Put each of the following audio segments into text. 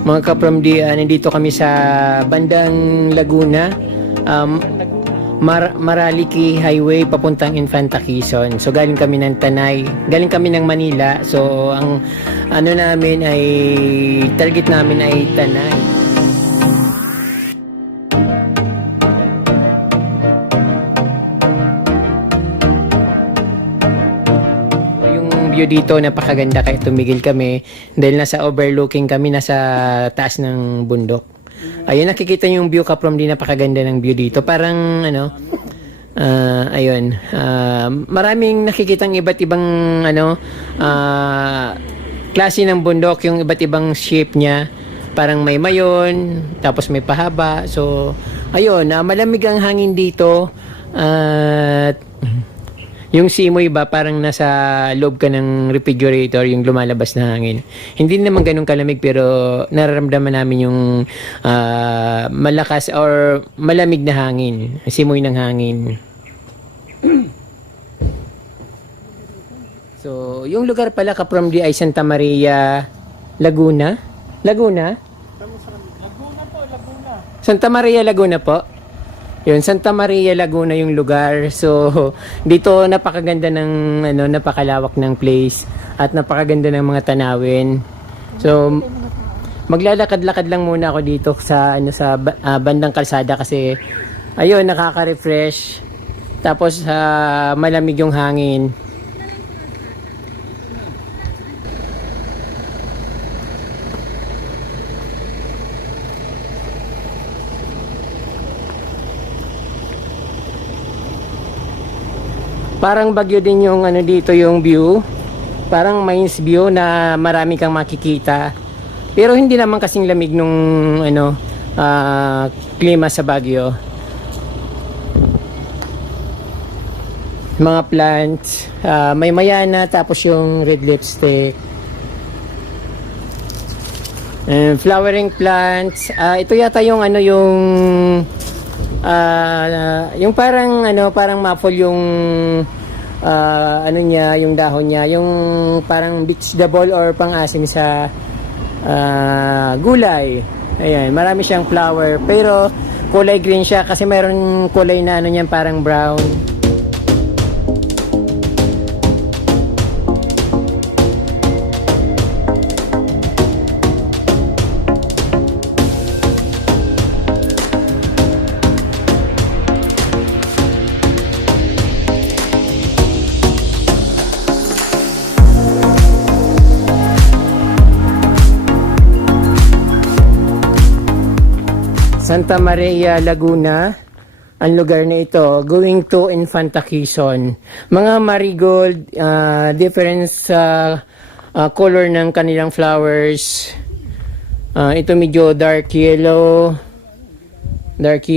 Mga kaprom di, nandito kami sa bandang Laguna, Maraliki Highway papuntang Infanta Quezon. So galing kami ng Tanay, galing kami ng Manila. So ang ano namin ay target namin ay Tanay. View dito napakaganda kaya tumigil kami dahil nasa overlooking kami, nasa taas ng bundok. Ayun, nakikita niyo yung view ka from di, napakaganda ng view dito. Parang ano, ayun, maraming nakikitang iba't ibang ano, klase ng bundok, yung iba't ibang shape niya. Parang may mayon, tapos may pahaba. So, ayun, malamig ang hangin dito. At yung simoy ba parang nasa loob ka ng refrigerator, yung lumalabas na hangin. Hindi naman ganun kalamig pero nararamdaman namin yung malakas or malamig na hangin, simoy ng hangin. So, yung lugar pala ka from di ay Santa Maria, Laguna. Laguna? Laguna po, Laguna. Santa Maria, Laguna po. Yun, Santa Maria, Laguna yung lugar. So, dito napakaganda ng ano, napakalawak ng place at napakaganda ng mga tanawin. So, maglalakad-lakad lang muna ako dito sa ano sa bandang kalsada kasi ayun, nakaka-refresh. Tapos malamig yung hangin. Parang Bagyo din yung ano dito, yung view. Parang Mines view na marami kang makikita. Pero hindi naman kasing lamig nung ano, klima sa Baguio. Mga plants, may mayana, tapos yung red lipstick. Flowering plants. Ito yata yung ano, yung parang ano, parang maple yung ano niya, yung dahon niya, yung parang vegetable or pang-asim sa gulay. Ayan, marami siyang flower pero kulay green siya kasi mayroon kulay na ano niyan, parang brown. Santa Maria, Laguna, ang lugar na ito, going to Infanta Quezon. Mga marigold, different color ng kanilang flowers. Ito medyo dark yellow, light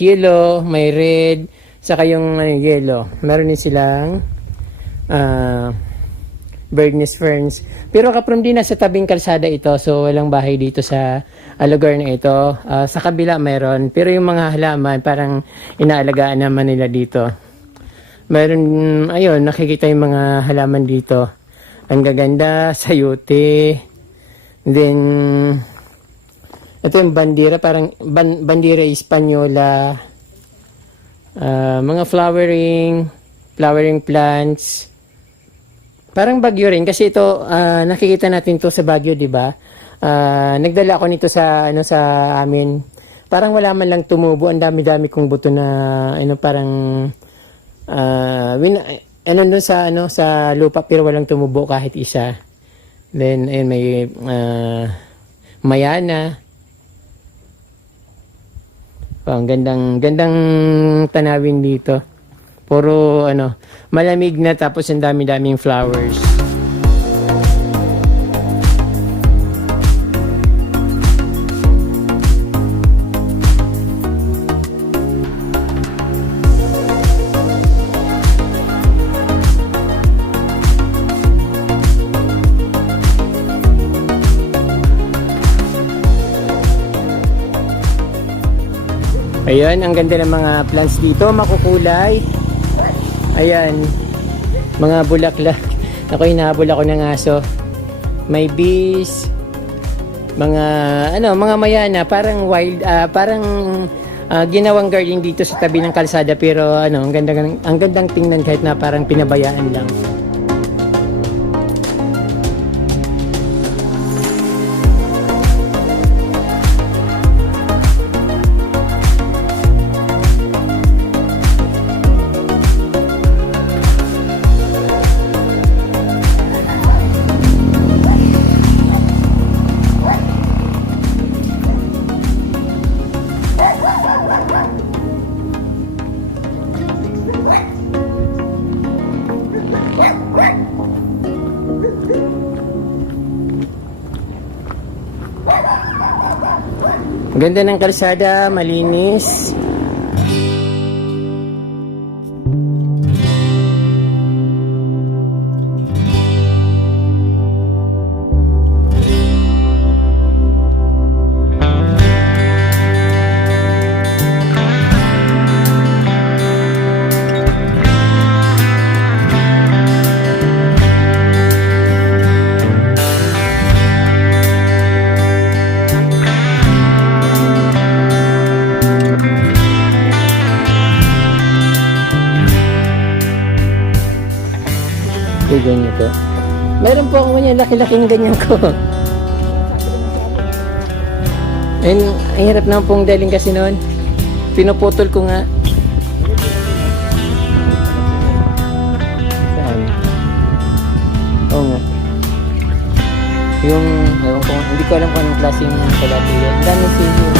yellow, may red, saka yung yellow. Meron din silang birdnest ferns. Pero kaprom din nasa tabing kalsada ito, so walang bahay dito sa lugar na ito. Sa kabila meron, pero yung mga halaman parang inaalagaan naman nila dito. Meron, ayun, nakikita yung mga halaman dito. Ang gaganda, sayute. Then, ito yung bandira, parang bandira Espanyola. Mga flowering plants. Parang Bagyo rin kasi ito nakikita natin to sa Bagyo, 'di ba? Nagdala ako nito sa ano sa amin. Parang wala man lang tumubo, ang dami-dami kong buto na ano parang ano doon sa ano sa lupa pero walang tumubo kahit isa. Then ayun, may mayana. Ang gandang tanawin dito. Puro ano, malamig na tapos ang dami-daming flowers. Ayan, ang ganda ng mga plants dito, makukulay. Ayan, mga bulaklak. Ako, hinahabol ako ng aso. May bees. mga mga mayana, parang wild, parang ginawang garden dito sa tabi ng kalsada, pero ang gandang tingnan kahit na parang pinabayaan lang. Ganda ng kalsada, malinis. Ganyan po. Meron po ako ganyan, laki-laking ganyan ko. And ang hirap naman pong daling kasi noon. Pinuputol ko nga. Saan? Oo nga. Yung, ewan ko, hindi ko alam kung anong klaseng kalati yan. Ang daming sili.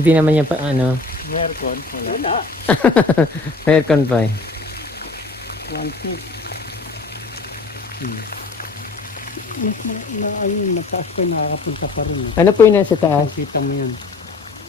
Hindi naman yan pa ano. May aircon? Wala. May aircon pa eh. 1.6. Ayun, nagtaas pa yung nakakapunta pa rin. Ano po yun nasa taas? Kita mo yan.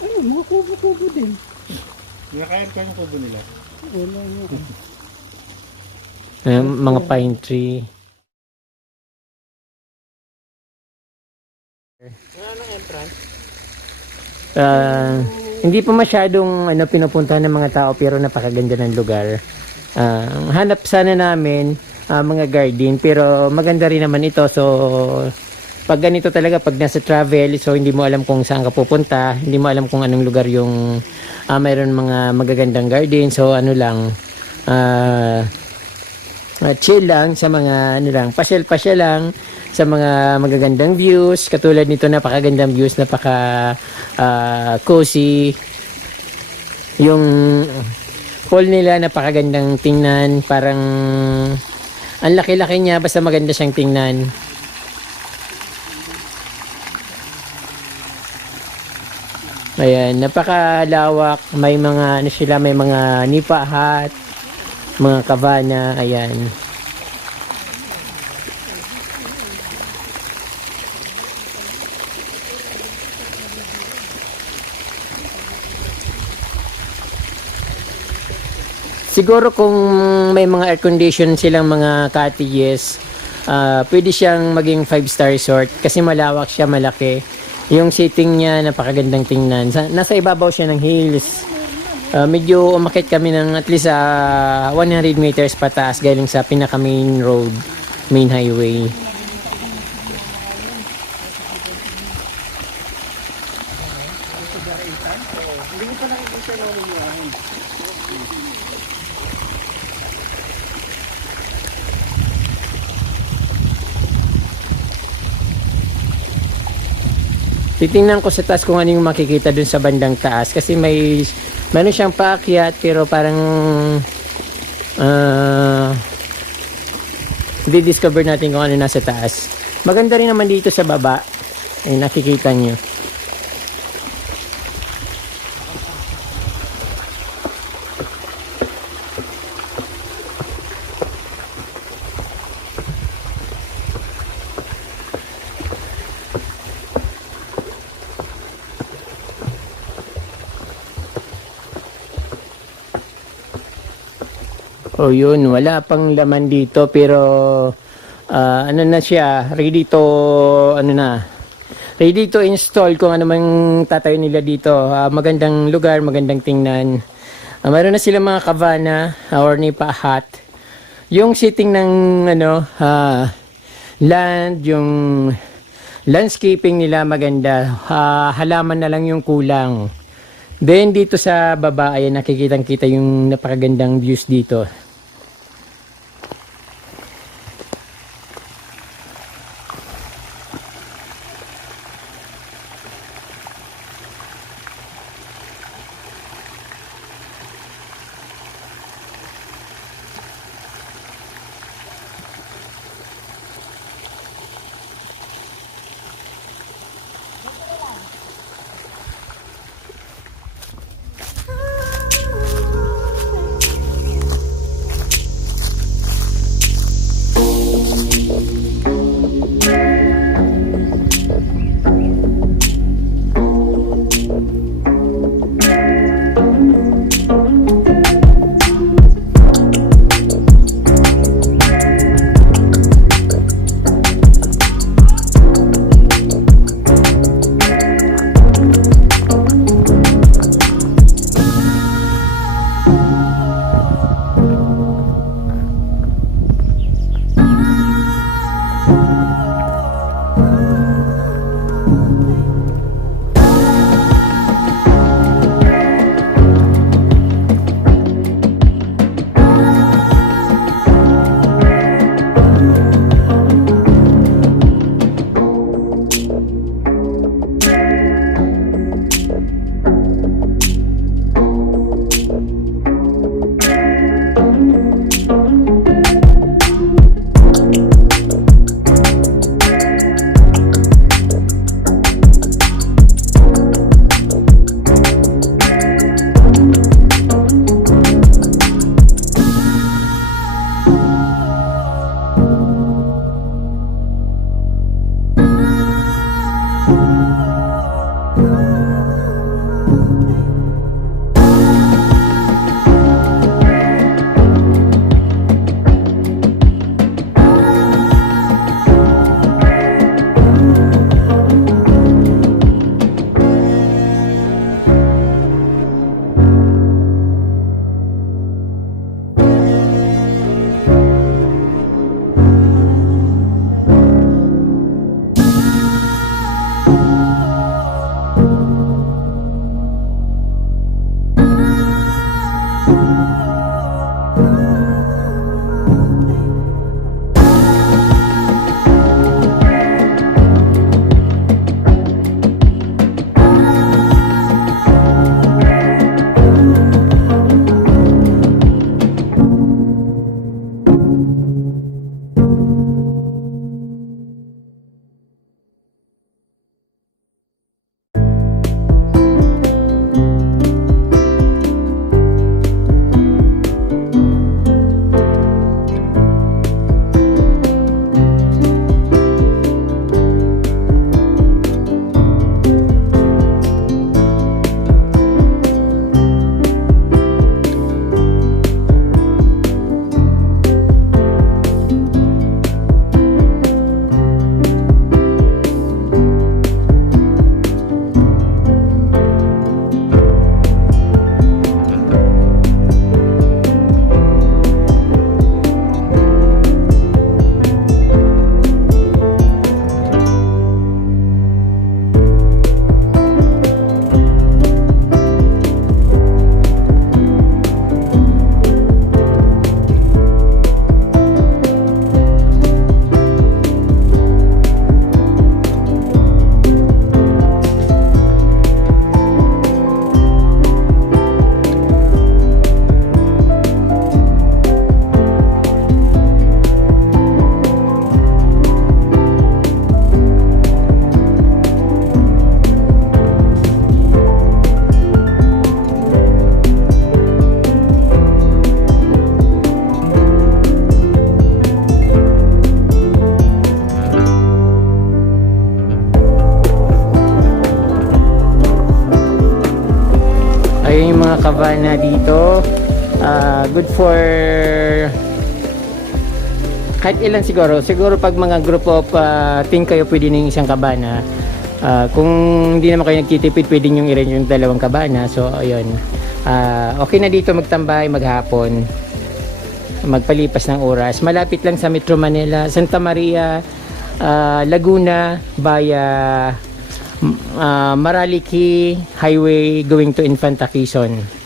Ayun, mga kubo-kubo din. Naka-aircon yung kubo nila? Wala nga. Mga pine tree. Wala nang entrance? Hindi pa masyadong pinupuntahan ng mga tao pero napakaganda ng lugar. Hanap sana namin mga garden pero maganda rin naman ito, so pag ganito talaga, pag nasa travel, so hindi mo alam kung saan ka pupunta, hindi mo alam kung anong lugar yung mayroon mga magagandang garden, so chill lang sa mga pasyal-pasyal lang sa mga magagandang views. Katulad nito, napakagandang views, cozy. Yung pool nila napakagandang tingnan, parang ang laki-laki niya, basta maganda siyang tingnan. Ayan, napakalawak, may mga may mga nipa hut, mga cabana, ayan. Siguro kung may mga air condition silang mga cottages, pwede siyang maging 5-star resort kasi malawak siya, malaki. Yung seating niya napakagandang tingnan. Nasa ibabaw siya ng hills. Medyo umakit kami ng at least 100 meters pataas galing sa pinaka main road, main highway. Titingnan ko sa taas kung ano yung makikita dun sa bandang taas kasi meron siyang paakyat pero parang di-discover natin kung ano nasa taas. Maganda rin naman dito sa baba. Ay, nakikita nyo. Oh, yun, wala pang laman dito pero ano na siya, ready to install kung ano man tatayo nila dito. Magandang lugar, magandang tingnan. Mayroon na sila mga cabana or nipa hut. Yung sitting ng land, yung landscaping nila maganda. Halaman na lang yung kulang. Then dito sa baba ay nakikitang-kita yung napakagandang views dito. cabana dito. Good for kahit ilan siguro. Siguro pag mga group of 10 kayo, pwede na yung isang cabana. Kung hindi naman kayo nagtitipid, pwede nyo i-rent yung 2 cabana. So, ayun. Okay na dito magtambay, maghapon. Magpalipas ng oras. Malapit lang sa Metro Manila, Santa Maria, Laguna, via Maraliki Highway going to Infanta Quezon.